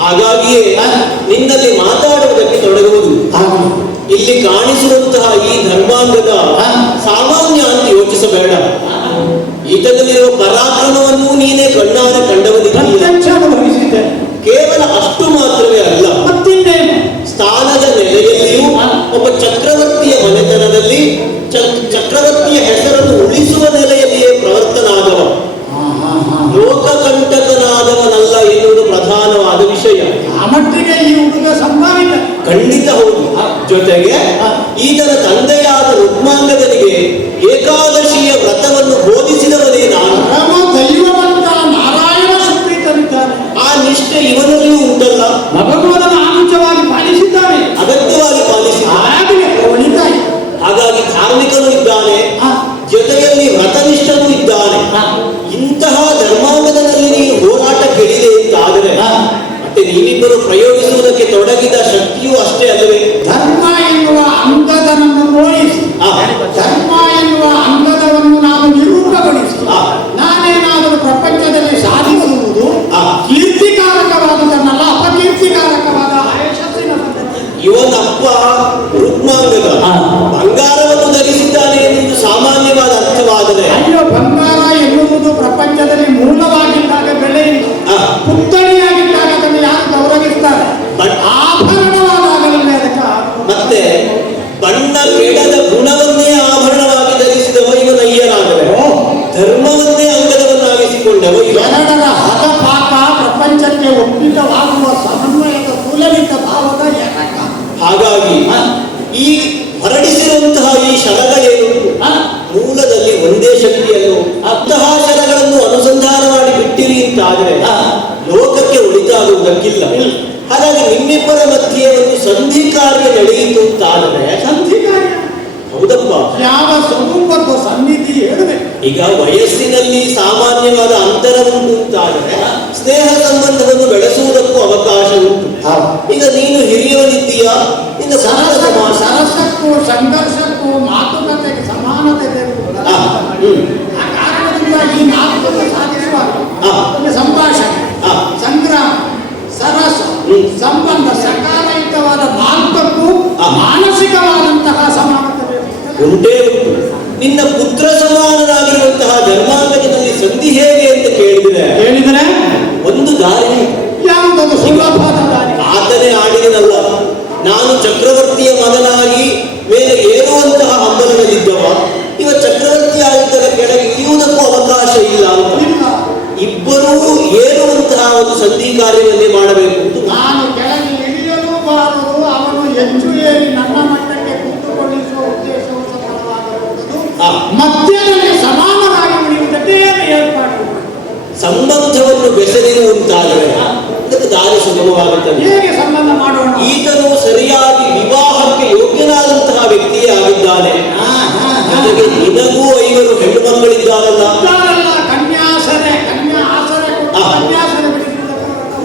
ಹಾಗಾಗಿಯೇ ನಿನ್ನಲ್ಲಿ ಮಾತಾಡುವುದಕ್ಕೆ ತೊಡಗುವುದು. ಇಲ್ಲಿ ಕಾಣಿಸುವಂತಹ ಈ ಧರ್ಮಾಂಗದ ಸಾಮಾನ್ಯ ಅಂತ ಯೋಚಿಸಬೇಡ. ಈತದಲ್ಲಿರುವ ಪರಾಕ್ರಮವನ್ನು ನೀನೇ ಕಣ್ಣಾರೆ ಕಂಡವನಿದ್ದೆ. ಕೇವಲ ಅಷ್ಟು ಮಾತ್ರವೇ ಅಲ್ಲ, ಸ್ಥಾನದ ನೆಲೆಯಲ್ಲಿಯೂ ಒಬ್ಬ ಚಕ್ರವರ್ತಿಯ ಮನೆತನದಲ್ಲಿ ಚಕ್ರವರ್ತಿಯ ಹೆಸರನ್ನು ಉಳಿಸುವ ನೆಲೆಯಲ್ಲಿಯೇ ಪ್ರವರ್ತನಾದವ, ಲೋಕಕಂಟಕನಾದವನಲ್ಲ ಎನ್ನುವುದು ಪ್ರಧಾನವಾದ ವಿಷಯ. ಆ ಮಟ್ಟಿಗೆ ಈ ಹುಡುಗ ಸಂಭಾವಿತ ಖಂಡಿತ ಹೌದು. ಜೊತೆಗೆ ಈತನ ತಂದೆಯಾದ ರುಕ್ಮಾಂಗದನಿಗೆ ಏಕಾದಶಿಯ ವ್ರತವನ್ನು ಬೋಧಿಸಿದವನೇ ನಾನು. ದೈವವಂತ ನಾರಾಯಣ ಸುಪ್ರೀತನಿದ್ದಾನೆ. ಆ ನಿಷ್ಠೆ ಇವನಲ್ಲಿಯೂ ಉಂಟಲ್ಲ. ಭಗವಂತನ ಆಮುಖವಾಗಿ ಪಾಲಿಸಿದ್ದಾನೆ, ಅಗತ್ಯವಾಗಿ ಪಾಲಿಸಿದ್ದಾನೆ. ಹಾಗಾಗಿ ಧಾರ್ಮಿಕನೂ ಇದ್ದಾನೆ, ಜೊತೆಯಲ್ಲಿ ವ್ರತನಿಷ್ಠನೂ ಇದ್ದಾನೆ. ಇಂತಹ ಧರ್ಮಾಂಗದಲ್ಲಿ ನೀನು ಹೋರಾಟಕ್ಕಿಳಿದೆ ಅಂತಾದರೆ ಮತ್ತೆ ನೀವಿಬ್ಬರು ಪ್ರಯೋಗಿಸುವುದಕ್ಕೆ ತೊಡಗಿದ ಶಕ್ತಿಯೂ ಅಷ್ಟೇ ಅಲ್ಲವೇ? ಧರ್ಮ ಎನ್ನುವ ಅಂಗದನನ್ನು ನೋಡಿಸಿ, ಧರ್ಮ ಎನ್ನುವ ಅಂಗದವನ್ನು ನಾನು ನಿರೂಪಗೊಳಿಸಿ ನಾನೇನಾದರೂ ಪ್ರಪಂಚದಲ್ಲಿ ಸಾಧಿಸುವುದು ಕೀರ್ತಿಕಾರಕವಾದುದನ್ನಲ್ಲ, ಅಪಕೀರ್ತಿಕಾರಕವಾದ ಯಶಸ್ಸಿನ ಸಂಗತಿ. ಇವನಪ್ಪ ರುಕ್ಮಾಂಗದ ಬಂಗಾರವನ್ನು ಧರಿಸಿದ್ದಾನೆ ಎನ್ನುವುದು ಸಾಮಾನ್ಯವಾದ ಅರ್ಥವಾದರೆ, ಅಯ್ಯೋ ಬಂಗಾರ ಎನ್ನುವುದು ಪ್ರಪಂಚದಲ್ಲಿ ಮೂಲವಾಗಿದ್ದಾಗ ಬೆಲೆ ಇಲ್ಲ, ಪುತ್ಥಳಿಯಾಗಿದ್ದಾಗ ಅದನ್ನು ಯಾರು ಗೌರವಿಸ್ತಾರೆ, ಆಭರಣವಾದಾಗಲೇ ಅದಕ್ಕೆ. ಮತ್ತೆ ಬಣ್ಣ ಕೆಡದ ಗುಣವನ್ನೇ ಆಭರಣವಾಗಿ ಧರಿಸಿದವ ಇವನಯ್ಯನಾದರೆ, ಧರ್ಮವನ್ನೇ ಅಂಗದವನ್ನಾಗಿಸಿಕೊಂಡವ ಎರಡರ ಹತಪಾತ ಪ್ರಪಂಚಕ್ಕೆ ಒಪ್ಪಿತವಾಗುವ ಸಮನ್ವಯದ ಮೂಲವಿದ್ದ ಭಾವದ ಎರಕ. ಹಾಗಾಗಿ ಈ ಹೊರಡಿಸಿರುವಂತಹ ಈ ಶರಗಳೇನು ಮೂಲದಲ್ಲಿ ಒಂದೇ ಶಕ್ತಿಯನ್ನು ಅಂತಹ ಶರಗಳನ್ನು ಅನುಸಂಧಾನ ಮಾಡಿ ಬಿಟ್ಟಿರಿ ಅಂತಾದರೆ ಲೋಕಕ್ಕೆ ಒಳಿತಾಗುವುದಕ್ಕಿಲ್ಲ. ಹಾಗಾಗಿ ನಿಮ್ಮಿಬ್ಬರ ಮಧ್ಯೆ ಒಂದು ಸಂಧಿ ಕಾರ್ಯ ನಡೆಯಿತು ಅಂತಾದರೆ, ಸಂಧಿ ಕಾರ್ಯ ಹೌದಪ್ಪ, ಯಾವ ಸ್ವರೂಪದ ಸನ್ನಿಧಿ ಹೇಳಬೇಕು. ಈಗ ವಯಸ್ಸಿನಲ್ಲಿ ಸಾಮಾನ್ಯವಾದ ಅಂತರ ಉಂಟು ಅಂತಾದರೆ ಸ್ನೇಹ ಸಂಬಂಧವನ್ನು ಬೆಳೆಸುವುದಕ್ಕೂ ಅವಕಾಶ ಉಂಟು. ಈಗ ನೀನು ಹಿರಿಯವನಿದ್ದೀಯಾ, ನಿನ್ನ ಸರಸಕ್ಕೂ ಸಂಘರ್ಷಕ್ಕೂ ಮಾತುಕತೆಗೆ ಸಮಾನತೆ ಬೇಕು. ಆ ಕಾರಣದಿಂದ ಈ ನಾಲ್ಕು ಸಾಧಿಸುವಾಗ ಸಂಭಾಷಣೆ, ಸಂಗ್ರಾಮ, ಸರಸ, ಸಂಬಂಧ ಸಕಾರಯುತವಾದ ನಾಲ್ಕಕ್ಕೂ ಮಾನಸಿಕವಾದಂತಹ ಸಮಾನತೆ ಉಂಟೇ ಉಂಟು. ನಿನ್ನ ಪುತ್ರ ಸಮಾನರಾಗಿರುವಂತಹ ಧರ್ಮಾಂಗದಲ್ಲಿ ಸಂಧಿ ಹೇಗೆ ಅಂತ ಕೇಳಿದರೆ ಒಂದು ದಾರಿ, ಯಾವುದೊಂದು ಸುಲಭವಾದ ದಾರಿ. ಆತನೇ ಆಡಿದನಲ್ಲ, ನಾನು ಚಕ್ರವರ್ತಿಯ ಮಗನಾಗಿ ಮೇಲೆ ಏರುವಂತಹ ಹಂಬಲದಲ್ಲಿದ್ದವ, ಇವ ಚಕ್ರವರ್ತಿ ಆಗಿದ್ದರೆ ಕೆಳಗೆ ಇಳಿಯುವುದಕ್ಕೂ ಅವಕಾಶ ಇಲ್ಲ ಅಂತ ಇಬ್ಬರೂ ಏರುವಂತಹ ಒಂದು ಸಂಧಿ ಕಾರ್ಯವನ್ನೇ ಮಾಡಬೇಕು. ನಾನು ಕೆಳಗೆ ಇಳಿಯಲು ಬಾರದು, ಅವನು ಹೆಚ್ಚು ಏರಿ ನನ್ನ ಮಟ್ಟಕ್ಕೆ ಕೂತುಕೊಳ್ಳಿಸುವ ಉದ್ದೇಶವು ಸಫಲವಾಗಬಹುದು. ಮಧ್ಯದಲ್ಲಿ ಸಮಾನವಾಗಿ ಉಳಿಯುವುದಕ್ಕೆ ಏರ್ಪಾಡು. ಸಂಬಂಧವನ್ನು ಬೆಸೆದಿರುವಂತಾದರೆ ಅದಕ್ಕೆ ದಾರಿ ಸುಗಮವಾಗುತ್ತದೆ. ಹೇಗೆ ಸಂಬಂಧ ಮಾಡೋಣ? ಈತನು ಸರಿಯಾಗಿ ವಿವಾಹಕ್ಕೆ ಯೋಗ್ಯನಾದಂತಹ ವ್ಯಕ್ತಿಯೇ ಆಗಿದ್ದಾನೆ. ಜೊತೆಗೆ ನಿನಗೂ 5 ಹೆಣ್ಣು ಮಕ್ಕಳಿದ್ದಾರಲ್ಲ,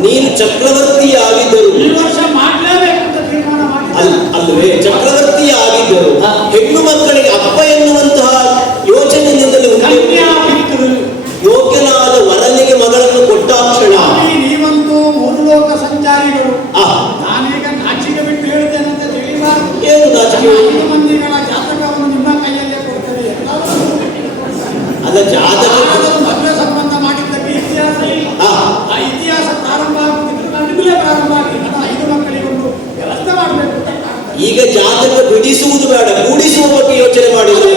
ನೀನು ಚಕ್ರವರ್ತಿ ಆಗಿದ್ದರು, ಈ ವರ್ಷ ಮಾಡಲೇಬೇಕು ಅಂತ ತೀರ್ಮಾನ ಮಾಡಿ ಅಲ್ಲವೇ? ಚಕ್ರವರ್ತಿ ಆಗಿದ್ದರು, ಹೆಣ್ಣು ಮಕ್ಕಳಿಗೆ ಅಪ್ಪ ಎನ್ನುವಂತಹ ಯೋಚನೆಯಿಂದಲೇ ಯೋಗ್ಯನಾದ ವರನಿಗೆ ಮಗಳನ್ನು ಕೊಟ್ಟಾಕ್ಷಣ ನೀವಂತೂ 3 ಲೋಕ ಸಂಚಾರಿಗಳು. ನಾನೀಗ ನಾಚಿಕೆ ಬಿಟ್ಟು ಹೇಳ್ತೇನೆ ಅಂತ ತಿಳಿಬಾರದು. ಏನು ನಾಚಿಕೆ? 5 ಮಂದಿಗಳ ಜಾತಕವನ್ನು ನಿಮ್ಮ ಕೈಯಲ್ಲೇ ಕೊಡ್ತೇನೆ. ಅಲ್ಲ, ಜಾತಕ ಮದುವೆ ಸಂಬಂಧ ಮಾಡಿದ್ದಕ್ಕೆ ಇತಿಹಾಸ ಇಲ್ಲ. ಆ ಇತಿಹಾಸ ಪ್ರಾರಂಭ ಆಗುತ್ತಿದ್ರೆ ನನಗಲೇ ಪ್ರಾರಂಭ ಆಗಿ ನನ್ನ 5 ಮಕ್ಕಳಿಗೊಂದು ವ್ಯವಸ್ಥೆ ಮಾಡಬೇಕು. ಈಗ ಜಾತಕ ಬಿಡಿಸುವುದು ಬೇಡ, ಕೂಡಿಸುವ ಬಗ್ಗೆ ಯೋಚನೆ ಮಾಡಿದ್ರೆ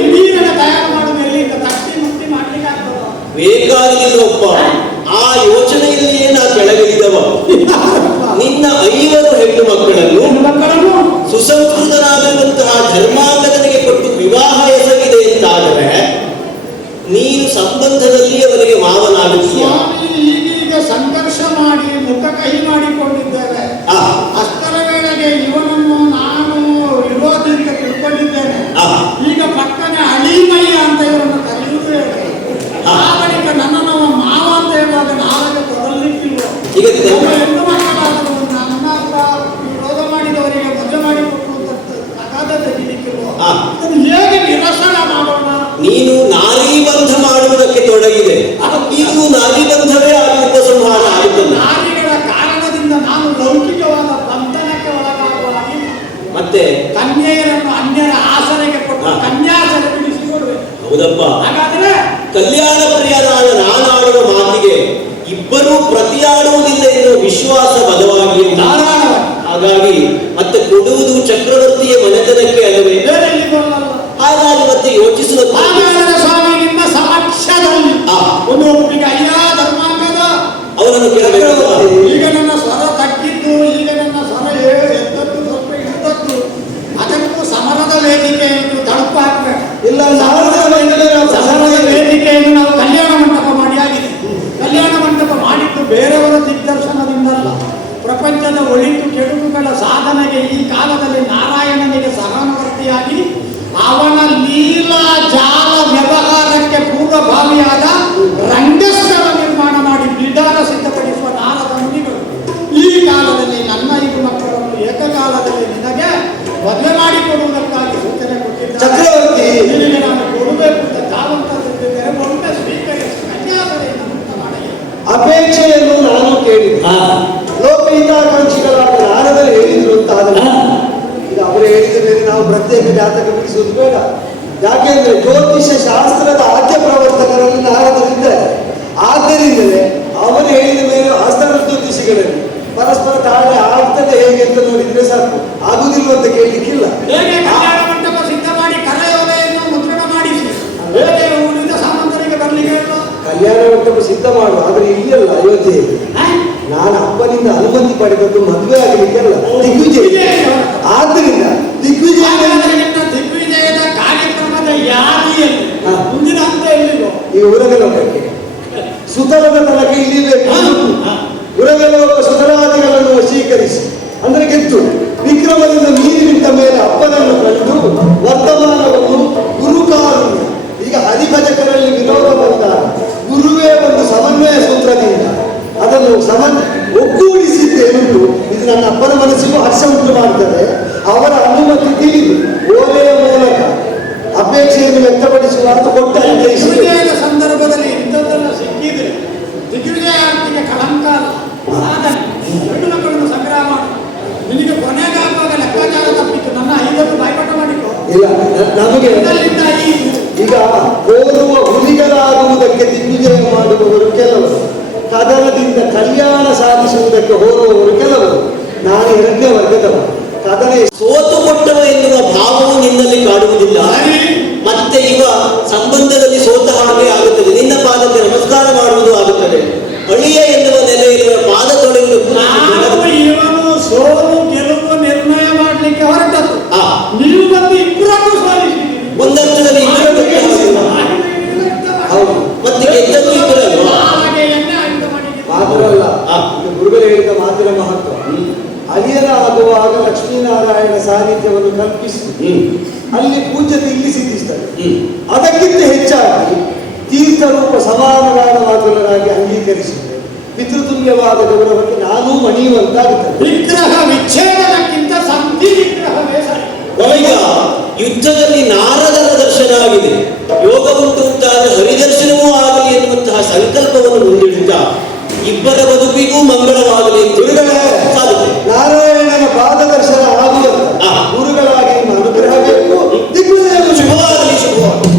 ದಿಢೀರನ ತಯಾರು ಮಾಡುವ ಎಲ್ಲಿಂದ ತಟ್ಟಿ ಮುಟ್ಟಿ ಮಾಡ್ಲಿಕ್ಕೆ ಆಗ್ತದ? ಬೇಕಾಗಿಲ್ಲಪ್ಪ. ಆ ಯೋಚನೆಯಲ್ಲಿಯೇ ನಾ ಕೆಳಗಿಳಿದವ. ನಿನ್ನ 5 ಹೆಣ್ಣು ಮಕ್ಕಳನ್ನು ಸುಸಂಸ್ಕೃತರಾಗಿರುವಂತಹ ಧರ್ಮಾಂಗದನಿಗೆ ಕೊಟ್ಟು ವಿವಾಹ ಎಸಗಿದೆ ಅಂತಾದರೆ ನೀನು ಸಂಬಂಧದಲ್ಲಿ ಅವರಿಗೆ ಮಾವನಾಗುತ್ತೀಯ. ಈಗೀಗ ಸಂಘರ್ಷ ಮಾಡಿ ಮುಖ ಕಹಿ ಮಾಡಿಕೊಂಡಿದ್ದೇವೆ. ಅಷ್ಟರ ವೇಳೆಗೆ ಇವನನ್ನು ನಾನು ವಿರೋಧಿ ಅಂತ ತಿಳ್ಕೊಂಡಿದ್ದೇನೆ. ಈಗ ಪಕ್ಕನೆ ಅಳಿಮಯ್ಯ ಅಂತ ಇವರನ್ನು ಕರೆಯುವುದು. ಆ ಬಳಿಕ ನನ್ನನ್ನು ಮಾವ ಅಂತ ಹೇಳುವಾಗ ನಾವಾಗ ಕೊಡಲಿಕ್ಕಿಲ್ವ? ಈಗ ಹೆಣ್ಣು ಮಕ್ಕಳಾದರೂ ನನ್ನ ವಿರೋಧ ಮಾಡಿದವರಿಗೆ ಮದುವೆ ಮಾಡಿಕೊಟ್ಟು ಅಗಾಧ ತೆಗಿಲಿಕ್ಕಿಲ್ವ? ಅದು ಹೇಗೆ ನಿರಸನ ಮಾಡೋಣ? ನೀನು ನಾರಿ ಬಂಧ ಮಾಡುವುದಕ್ಕೆ ತೊಡಗಿದೆ, ಇದು ನಾರಿ ಬಂಧವೇ ಆಗಿ ಉಪಸಂಹಾರ ಆಗುತ್ತದೆ. ನಾರಿಗಳ ಕಾರಣದಿಂದ ಕನ್ಯೆಯರನ್ನು ಅನ್ಯರ ಆಸರೆಗೆ ಕೊಟ್ಟು ಕನ್ಯಾಸನ ಬಿಡಿಸಿ ಕೊಡಬೇಕು. ಹೌದಪ್ಪ. ಹಾಗಾದ್ರೆ ಕಲ್ಯಾಣ ಪ್ರಿಯನಾದ ನಾನಾಡುವ ಮಾತಿಗೆ ಇಬ್ಬರೂ ಪ್ರತಿಯಾಡುವುದಿಲ್ಲ ಎನ್ನುವ ವಿಶ್ವಾಸ ಬಲವಾಗಿ ಧಾರಾಳವಾಗಿ. ಹಾಗಾಗಿ ಮತ್ತೆ ಕೊಡುವುದು ಚಕ್ರವರ್ತಿಯ ಮನೆತನಕ್ಕೆ ಅಲ್ಲವೇ? ಬೇರೆ ಎಲ್ಲಿಗೂ ಅಲ್ಲಲ್ಲ. ಹಾಗಾಗಿ ಮತ್ತೆ ಯೋಚಿಸುವ ಹಾಗಾದರೆ ಸ್ವಾಮಿ ನಿಮ್ಮ ಸಮಕ್ಷದಲ್ಲಿ ಒಂದು ಒಪ್ಪಿಗೆ ಅಯ್ಯ ಧರ್ಮಾಂಗದ ಅವರನ್ನು ಕೇಳಬೇಕು. ಈಗ ನನ್ನ ಸ್ವರ ತಗ್ಗಿದ್ದು, ಈಗ ನನ್ನ ಸ್ವರ ಎದ್ದದ್ದು ಸ್ವಲ್ಪ ಇದ್ದದ್ದು, ಅದಕ್ಕೂ ಸಮರದ ವೇದಿಕೆಯನ್ನು ತಳುಕು ಹಾಕಬೇಕು. ಇಲ್ಲ ಸಮರದ ವೇದಿಕೆಯನ್ನು ನಾವು ಕಲ್ಯಾಣ ಮಂಟಪ ಮಾಡಿ ಆಗಿದೆ. ಕಲ್ಯಾಣ ಮಂಟಪ ಮಾಡಿದ್ದು ಬೇರೆಯವರ ದಿಗ್ದರ್ಶನದಿಂದಲ್ಲ, ಪ್ರಪಂಚದ ಒಳಿತು ಕೆಡುಕುಗಳ ಸಾಧನೆಗೆ ಈ ಕಾಲದಲ್ಲಿ ನಾರಾಯಣನಿಗೆ ಸಹಾನುವರ್ತಿಯಾಗಿ ಅವನ ಲೀಲಾ ಜಾಲ ವ್ಯವಹಾರಕ್ಕೆ ಪೂರ್ವಭಾವಿಯಾದ ರಂಗಸ್ಥಳ ನಿರ್ಮಾಣ ಮಾಡಿ ಬಿಡಾರ ಸಿದ್ಧಪಡಿಸುವ ನಾರದ ಮುನಿಗಳು ಈ ಕಾಲದಲ್ಲಿ ನನ್ನ 5 ಮಕ್ಕಳನ್ನು ಏಕಕಾಲದಲ್ಲಿ ನಿನಗೆ ಮದುವೆ ಮಾಡಿಕೊಡುವುದಕ್ಕಾಗಿ ಸೂಚನೆ ಕೊಟ್ಟಿದ್ದಾರೆ. ಚಕ್ರವರ್ತಿ ನಿನಗೆ ನಾನು ಕೊಡಬೇಕು ಅಂತ ತಾವಂತಿದ್ದರೆ ಒಮ್ಮೆ ಸ್ವೀಕರಿಸಿ ಕನ್ಯಾಸನೆಯನ್ನು ಮುಕ್ತ ಮಾಡಿ. ಅಪೇಕ್ಷೆಯನ್ನು ನಾನು ಕೇಳಿದೆ. ಲೋಕಹಿತಾಕಾಂಕ್ಷಿಗಳಾದ ನಾರದರು ಹೇಳಿದ್ರು ಅಂತ ಆದರೆ ಈಗ ಅವರು ಹೇಳಿದ ಮೇಲೆ ನಾವು ಪ್ರತ್ಯೇಕ ಜಾತಕ ಬಿಡಿಸುವುದು ಬೇಡ. ಯಾಕೆಂದ್ರೆ ಜ್ಯೋತಿಷ್ಯ ಶಾಸ್ತ್ರದ ಆದ್ಯ ಪ್ರವರ್ತಕರಲ್ಲಿ ನಾರದರಿದ್ದಾರೆ. ಆದ್ದರಿಂದಲೇ ಅವರು ಹೇಳಿದ ಮೇಲೆ ಆಸ್ಥಾನ ಜ್ಯೋತಿಷಿಗಳಲ್ಲಿ ಪರಸ್ಪರ ತಾಳೆ ಆಗ್ತದೆ ಹೇಗೆ ಅಂತ ನೋಡಿದ್ರೆ ಸಾಕು, ಆಗುದಿಲ್ಲ ಅಂತ ಕೇಳಲಿಕ್ಕಿಲ್ಲ. ಹೇಗೆ ಕಲ್ಯಾಣ ಮಂಟಪ ಸಿದ್ಧ ಮಾಡಿ ಕರೆಯೋಲೆಯನ್ನು ಮುದ್ರಣ ಮಾಡಿಸಿ ಹೇಗೆ ಉಳಿದ ಸಾಮಂತರಿಗೆ ಬರಲಿಕ್ಕೆ ಹೇಳು. ಕಲ್ಯಾಣ ಮಂಟಪ ಸಿದ್ಧ ಮಾಡು, ಆದ್ರೆ ಇಲ್ಲಲ್ಲ ಅಯೋಧ್ಯೆಯಲ್ಲಿ ನಾನು ಅಪ್ಪನಿಂದ ಅನುಮತಿ ಪಡೆದದ್ದು ಮದುವೆ ಆಗಲಿಕ್ಕೆಲ್ಲ, ದಿಗ್ವಿಜಯ. ಆದ್ರಿಂದ ದಿಗ್ವಿಜಯದ ಕಾರ್ಯಕ್ರಮದ ಯಾದಿಯಲ್ಲಿ ಮುಂದಿನ ಹಂತ ಎಲ್ಲಿಗೋ ಈ ಉರಗಲೋಕಕ್ಕೆ ಸುತರದ ತನಕ ಇಳಿಬೇಕು. ಉರಗಲೋಕ ಸುತರಾದಿಗಳನ್ನು ವಶೀಕರಿಸಿ ಅಂದ್ರೆ ಗೆದ್ದು ವಿಕ್ರಮದಿಂದ ನೀರಿನಿಂದ ಮೇಲೆ ಅಪ್ಪನನ್ನು ಕಂಡು ವರ್ತಮಾನವನ್ನು ಗುರುಕಾರುಣ್ಯ. ಈಗ ಹರಿಭಜಕರಲ್ಲಿ ವಿರೋಧ ಬಂದಾಗ ಗುರುವೇ ಒಂದು ಸಮನ್ವಯ ಸೂತ್ರದಿಂದ ಅದನ್ನು ಒಗ್ಗೂಡಿಸಿದ್ದೇನುಂಟು. ಇದು ನನ್ನ ಅಪ್ಪನ ಮನಸ್ಸಿಗೂ ಹರ್ಷ ಉಂಟು ಮಾಡ್ತದೆ. ಅವರ ಅನುಮತಿ ತಿಳಿದು ಓಲೆಯ ಮೂಲಕ ಅಪೇಕ್ಷೆಯನ್ನು ವ್ಯಕ್ತಪಡಿಸುವಂತ ಕೊಟ್ಟ ದಿಗ್ವಿಜಯದ ಸಂದರ್ಭದಲ್ಲಿ ಇಂಥದ್ದೆಲ್ಲ ಸಿಕ್ಕಿದ್ರೆ ದಿಗ್ವಿಜಯಾರ್ತಿಗೆ ಕಳಂಕ ಸಾಧನೆ. 2 ಮಕ್ಕಳನ್ನು ಸಂಗ್ರಹ ಮಾಡು. ನಿನಗೆ ಕೊನೆಗಾಗುವಾಗ ಲೆಕ್ಕಾಚಾರ ತಪ್ಪಿತ್ತು. ನನ್ನ 5 ಬಾಯ್ಪಾಠ ಮಾಡಿಕೊ. ಇಲ್ಲ ನಮಗೆ ಈ ಈಗ ಓದುವ ಹುಲಿಗರಾಗುವುದಕ್ಕೆ ದಿಗ್ವಿಜಯ ಮಾಡುವವರು ಕೆಲವರು, ಕದನದಿಂದ ಕಲ್ಯಾಣ ಸಾಧಿಸುವುದಕ್ಕೆ ಹೋರುವವರು ಕೆಲವರು. ನಾನು 2ನೇ ವರ್ಗದವ. ಕದನ ಸೋತು ಕೊಟ್ಟವ ಎನ್ನುವ ಭಾವವು ನಿನ್ನಲ್ಲಿ ಕಾಡುವುದಿಲ್ಲ. ಮತ್ತೆ ಇವ ಸಂಬಂಧದಲ್ಲಿ ಸೋತ ಹಾಗೆ ಆಗುತ್ತದೆ. ನಿನ್ನ ಪಾದಕ್ಕೆ ನಮಸ್ಕಾರ ಮಾಡುವುದು ಆಗುತ್ತದೆ. ಅಳಿಯ ಎನ್ನುವ ನೆಲೆಯಲ್ಲಿ ಪಾದ ತೊಳೆಯುವುದು. ಇವನು ಸೋಲು ಗೆಲುವು ನಿರ್ಣಯ ಮಾಡಲಿಕ್ಕೆ ಹೊರಟದ್ದು. ನೀವು ಬಂದು ಇಬ್ಬರನ್ನು ಸೋಲಿಸಿದ್ದೀರಿ. ಒಂದರ್ಥದಲ್ಲಿ ಹೌದು, ಮತ್ತೆ ಗೆದ್ದದ್ದು ಇಬ್ಬರಲ್ವ? ಮಾತ್ರವಲ್ಲ, ಗುರುಗಳು ಹೇಳಿದ ಮಾತಿನ ಮಹತ್ವ. ಅಲಿಯನ ಆಗುವಾಗ ಲಕ್ಷ್ಮೀನಾರಾಯಣ ಸಾನ್ನಿಧ್ಯವನ್ನು ಕಲ್ಪಿಸಿ ಅಲ್ಲಿ ಪೂಜ್ಯತೆ ಇಲ್ಲಿ ಸಿದ್ಧಿಸ್ತದೆ. ಅದಕ್ಕಿಂತ ಹೆಚ್ಚಾಗಿ ತೀರ್ಥರೂಪ ಸಮಾನಗಾಢವಾದವರಾಗಿ ಅಂಗೀಕರಿಸಿದೆ. ಪಿತೃತುಲ್ಯವಾದ ಗೌರವಕ್ಕೆ ನಾನೂ ಮಣಿಯುವಂತಾಗುತ್ತದೆ. ವಿಗ್ರಹ ವಿಚ್ಛೇದನಕ್ಕಿಂತ ಸಂಧಿ ವಿಗ್ರಹವೇ ಸರಿ. ಈಗ ಯುದ್ಧದಲ್ಲಿ ನಾರದರ ದರ್ಶನ ಆಗಿದೆ, ಯೋಗ ಉಂಟು ಅಂತಾದ ಹರಿದರ್ಶನವೂ ಆಗಲಿ ಎನ್ನುವಂತಹ ಸಂಕಲ್ಪವನ್ನು ಮುಂದಿಡುತ್ತಾ ಇಬ್ಬರ ಬದುಕಿಗೂ ಮಂಗಳವಾಗಲಿ ಅಂತ ಸಾಧುತ್ತೆ. ನಾರಾಯಣನ ಪಾದದರ್ಶನ ಆಗುವಂತ ಗುರುಗಳಾಗಿ ನಿಮ್ಮ ಅನುಗ್ರಹ ಬೇಕು. ದಿಗ್ವಿಜಯ ಶುಭವಾಗಲಿ, ಶುಭವಾಗಲಿ.